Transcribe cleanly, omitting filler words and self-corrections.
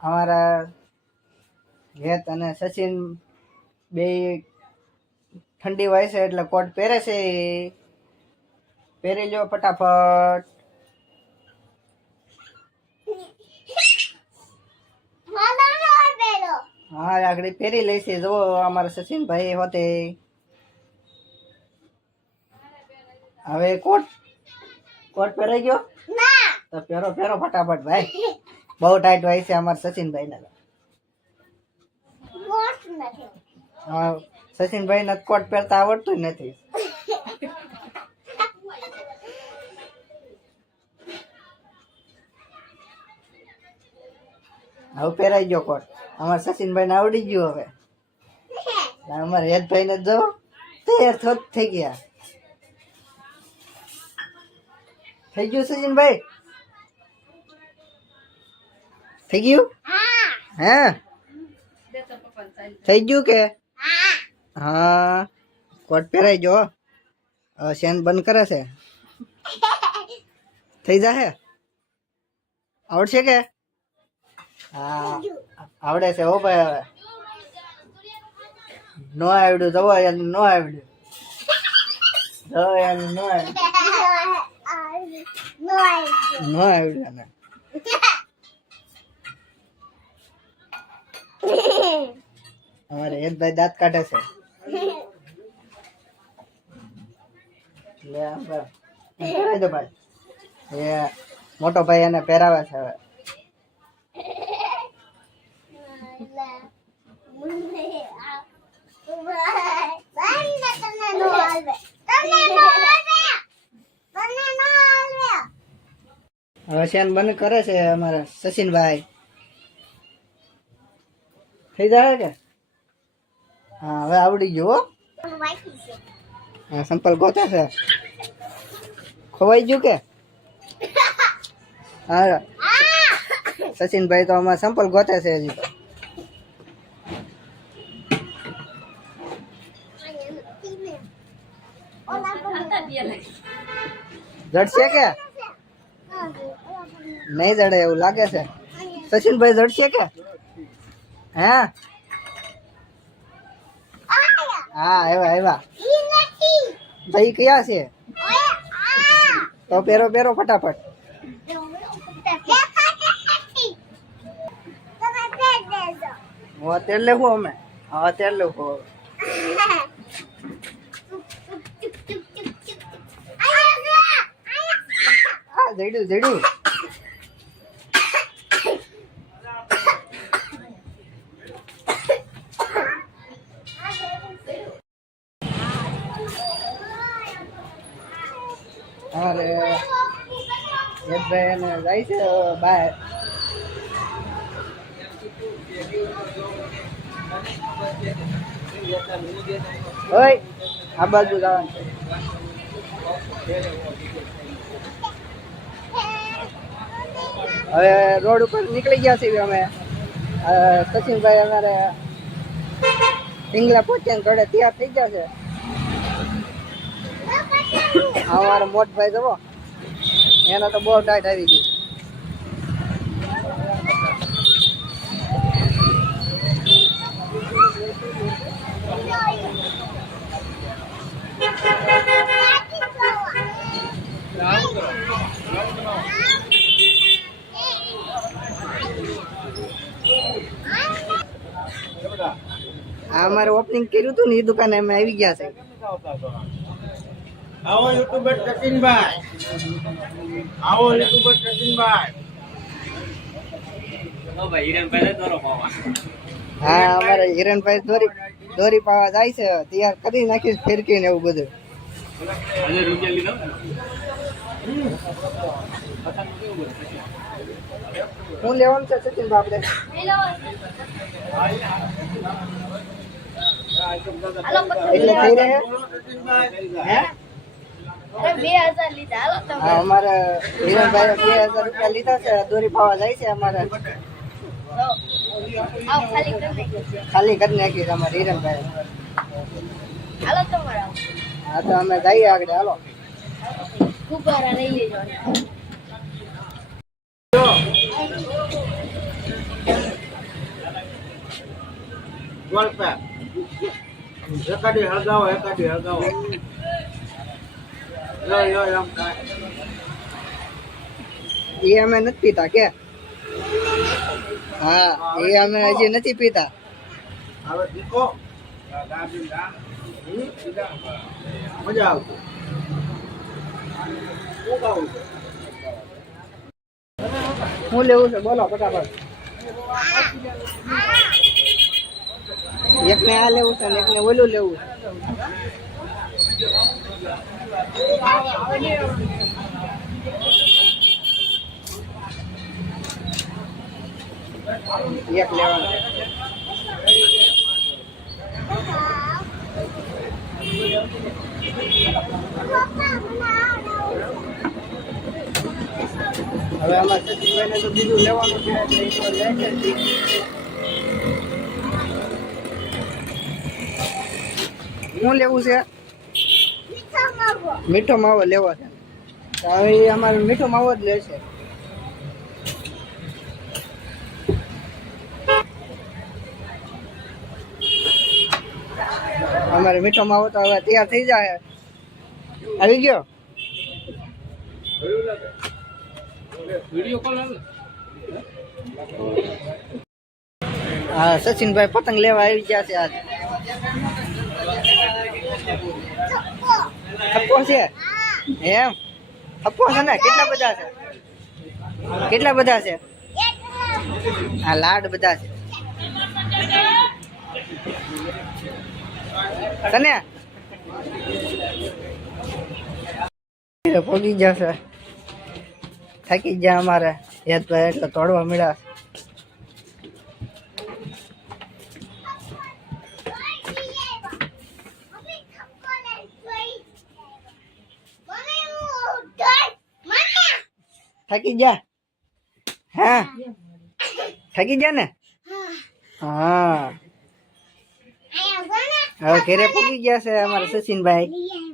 અમારા હેત અને સચિન બે ઠંડી હોય છે એટલે કોટ પહેરે છે. પહેરી લ્યો ફટાફટ. હા આગળ પહેરી લઈશે. જો અમારા સચિનભાઈ હોતે હવે કોટ પહેરાઈ ગયો. તો પહેરો ફટાફટ ભાઈ. બહુ ટાઈટ હોય છે અમારા સચિનભાઈ ને. હા સચિનભાઈ ને કોટ પહેરતા આવડતું નથી. હવે પહેરાઈ ગયો કોટ. અમારા સચિનભાઈ ને આવડી ગયું. હવે અમારા હેતભાઈ ને જો તૈયાર થઈ ગયા. થઈ ગયું સચિનભાઈ? થઈ ગયું? હે થઈ ગયું કે? હા કોટ પહેરાઈ ગયો. શેન બંધ કરે છે. થઈ જાહે? આવડશે કે? હા આવડે છે હો ભાઈ. હવે નો આવડ્યું જવો એનું નો આવડ્યું. જવો એનું નો આવડ્યું એને. અમારે હેતભાઈ દાંત કાઢે છે. લે પહેરાવી દો ભાઈ. એ મોટો ભાઈ એને પહેરાવે છે. હવે હવે શેન બંધ કરે છે અમારા સચિનભાઈ. થઈ જાય કે? હા હવે આવડી ગયું. હા સંપલ ગોતે છે. ખોવાઈ ગયું કે? હા સચિનભાઈ તો અમારા સંપલ ગોતે છે હજી તો. જડશે કે નહીં જડે એવું લાગે છે. સચિનભાઈ જડશે કે? હે હા આવ્યા ભાઈ કયા છે? તો પહેરો ફટાફટ. તેલ લેવું અમે. હા તેલ લેવું. જડ્યું. અરે હેતભાઈ એને જાય છે બહાર. ઓય આ બાજુ જવાનું છે. હવે રોડ ઉપર નીકળી ગયા છીએ અમે. સચિનભાઈ અમારે ઢીંગલા પહોંચ્યા ઘરે તૈયાર થઈ ગયા છે. અમારો મોટભાઈ જવો એનો તો બહુ ટાઈટ આવી ગયું. અમારે ઓપનિંગ કર્યું હતું ને એ દુકાને અમે આવી ગયા છે. આવો યુટ્યુબર સચિનભાઈ. હા અમારે હિરણભાઈ દોરી પાવા જાય છે. તૈયાર કરી નાખીશ ફેરકી ને એવું બધું. શું લેવાનું છે સચિન બાપડે? એટલે થઈ રહે હે? અમારે હિરણભાઈ 2000 રૂપિયા લીધા છે. દોરી પાવા જાય છે. અમારે ખાલી કરી નાખી અમારે હિરણભાઈ. હા તો અમે જઈએ આગળ. હાલો ગોલ્પે એકાદી હળગાવો લો એમ થાય એ અમે નથી પીતા કે હા એ અમે હજી નથી પીતા હવે શીખો મજા આવશે શું ખાવું છે શું લેવું છે બોલો ફટાફટ એકને આ લેવું છે ને એકને ઓલું લેવું છે એક લેવાનું હવે આમાં સચિનભાઈને તો બીજું લેવાનું છે એટલે એ તો લે છે જ. શું લેવું છે મીઠો માવો લેવો છે તો હવે એ અમારે મીઠો માવો જ લેશે અમારે મીઠો માવો તો હવે તૈયાર થઈ જાય આવી ગયો હા સચિનભાઈ પતંગ લેવા આવી ગયા છે આજ થપ્પો છે એમ થપ્પો છે ને કેટલા બધા છે હા લાડ બધા છે તને પોગી જશે થાકી ગયા અમારે યાદભાઈ એટલે તોડવા મળ્યા થાકી જા હા થાકી જા ને હા હવે ઘરે પૂકી ગયા છે અમારા સચિનભાઈ